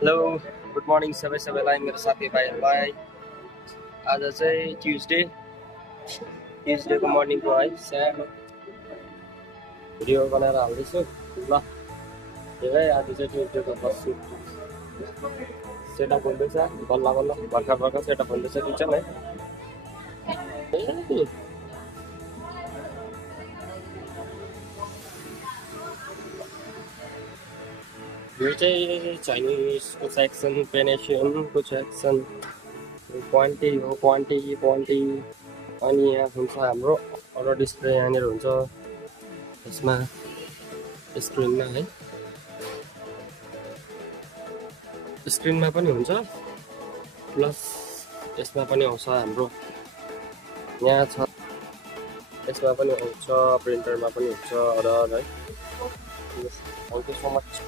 Hello good morning सबैलाई मेरो साथीभाइहरूलाई। आज चाहिँ ट्युजडेको मर्निङको है सानो भिडियो बनाएर हाल्दैछु ल। धेरै आज चाहिँ ट्युजडेको बस्छु सेटअप हुँदैछ बल्ल बल्ल भर्खर सेटअप हुँदैछ किचन है। यो चाहिँ चाइनिजको सेक्सन, पेनेसियनको सेक्सन, क्वान्टी हो क्वान्टी। अनि यहाँ हुन्छ हाम्रो अरू डिस्प्ले यहाँनिर हुन्छ यसमा स्क्रिनमा है, स्क्रिनमा पनि हुन्छ प्लस यसमा पनि आउँछ हाम्रो यहाँ छ, यसमा पनि आउँछ, प्रिन्टरमा पनि हुन्छ अदर है। Thank you so much.